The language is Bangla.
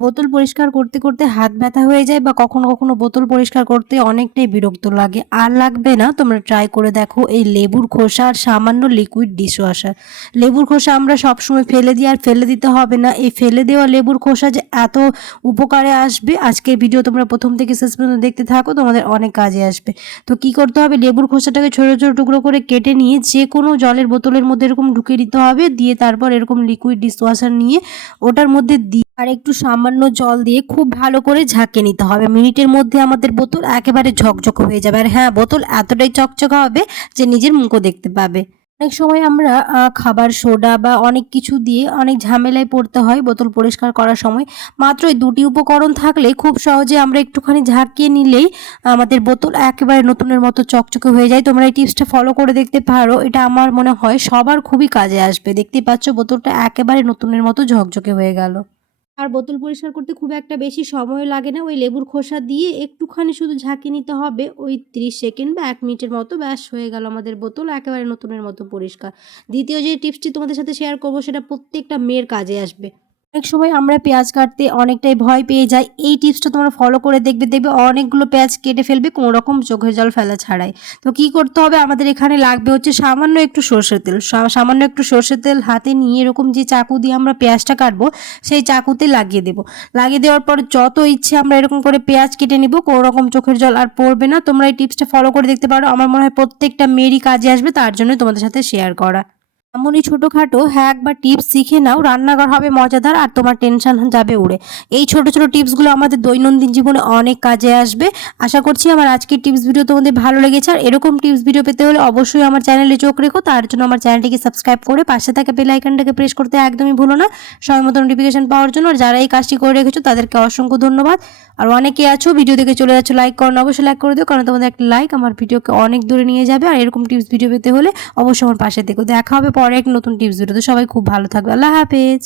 বোতল পরিষ্কার করতে করতে হাত ব্যথা হয়ে যায় বা কখনো কখনো বোতল পরিষ্কার করতে অনেকটাই বিরক্ত লাগে। আর লাগবে না, তোমরা ট্রাই করে দেখো এই লেবুর খোসা আর সামান্য লিকুইড ডিশওয়াশার লেবুর খোসা আমরা সবসময় ফেলে দিই, আর ফেলে দিতে হবে না। এই ফেলে দেওয়া লেবুর খোসা যে এত উপকারে আসবে, আজকের ভিডিও তোমরা প্রথম থেকে শেষ পর্যন্ত দেখতে থাকো, তোমাদের অনেক কাজে আসবে। তো কি করতে হবে? লেবুর খোসাটাকে ছোটো ছোটো টুকরো করে কেটে নিয়ে যে কোনো জলের বোতলের মধ্যে এরকম ঢুকিয়ে দিতে হবে, দিয়ে তারপর এরকম লিকুইড ডিশওয়াশার নিয়ে ওটার মধ্যে দিয়ে আর একটু সামান্য জল দিয়ে খুব ভালো করে ঝাঁকে নিতে হবে। মিনিটের মধ্যে আমাদের বোতল একেবারে ঝকঝকে হয়ে যাবে। আর হ্যাঁ বোতল এতটাই চকচকে হবে যে নিজের মুখও দেখতে পাবে। অনেক সময় আমরা খাবার, সোডা বা অনেক কিছু দিয়ে অনেক ঝামেলায় পড়তে হয় বোতল পরিষ্কার করার সময়। মাত্র এই দুটি উপকরণ থাকলে খুব সহজে আমরা একটুখানি ঝাঁকিয়ে নিলেই আমাদের বোতল একেবারে নতুনের মতো চকচকে হয়ে যায়। তোমরা এই টিপসটা ফলো করে দেখতে পারো। এটা আমার মনে হয় সবার খুবই কাজে আসবে। দেখতেই পাচ্ছ বোতলটা একেবারে নতুনের মতো ঝকঝকে হয়ে গেল। আর বোতল পরিষ্কার করতে খুব একটা বেশি সময় লাগে না। ওই লেবুর খোসা দিয়ে একটুখানি শুধু ঝাঁকি নিতে হবে। ওই তিরিশ সেকেন্ড বা এক মিনিটের মতো ব্যাস হয়ে গেল আমাদের বোতল, একেবারে নতুনের মতো পরিষ্কার। দ্বিতীয় যে টিপসটি তোমাদের সাথে শেয়ার করব, সেটা প্রত্যেকটা মেয়ের কাজে আসবে। অনেক সময় আমরা পেঁয়াজ কাটতে অনেকটাই ভয় পেয়ে যাই। এই টিপসটা তোমরা ফলো করে দেখবে দেখবে অনেকগুলো পেঁয়াজ কেটে ফেলবে কোনো রকম চোখের জল ফেলা ছাড়াই। তো কি করতে হবে? আমাদের এখানে লাগবে হচ্ছে সামান্য একটু সর্ষের তেল। সামান্য একটু সর্ষের তেল হাতে নিয়ে এরকম যে চাকু দিয়ে আমরা পেঁয়াজটা কাটবো, সেই চাকুতে লাগিয়ে দেবো। লাগিয়ে দেওয়ার পর যত ইচ্ছে আমরা এরকম করে পেঁয়াজ কেটে নিব কোনো রকম চোখের জল আর পড়বে না। তোমরা এই টিপসটা ফলো করে দেখতে পারো। আমার মনে হয় প্রত্যেকটা মেয়েরই কাজে আসবে, তার জন্য তোমাদের সাথে শেয়ার করা। এমনই ছোটোখাটো হ্যাক বা টিপস শিখে নাও, রান্নাঘর হবে মজাদার আর তোমার টেনশন যাবে উড়ে। এই ছোট ছোট টিপসগুলো আমাদের দৈনন্দিন জীবনে অনেক কাজে আসবে। আশা করছি আমার আজকের টিপস ভিডিও তোমাদের ভালো লেগেছে। আর এরকম টিপস ভিডিও পেতে হলে অবশ্যই আমার চ্যানেলে চোখ রেখো। তার জন্য আমার চ্যানেলটিকে সাবস্ক্রাইব করে পাশে থাকা বেল আইকনটাকে প্রেস করতে একদমই ভুলো না। সময় মতো নোটিফিকেশন পাওয়ার জন্য আর যারা এই কাজটি করে রেখেছো, তাদেরকে অসংখ্য ধন্যবাদ। আর অনেকে আছো ভিডিও দেখে চলে যাচ্ছ লাইক করো না, অবশ্যই লাইক করে দিও, কারণ তোমাদের একটা লাইক আমার ভিডিওকে অনেক দূরে নিয়ে যাবে। আর এরকম টিপস ভিডিও পেতে হলে অবশ্যই আমার পাশে থেকো। দেখা হবে পরে এক নতুন টিপস ভিডিওতে সবাই খুব ভালো থাকবে। আল্লাহ হাফেজ।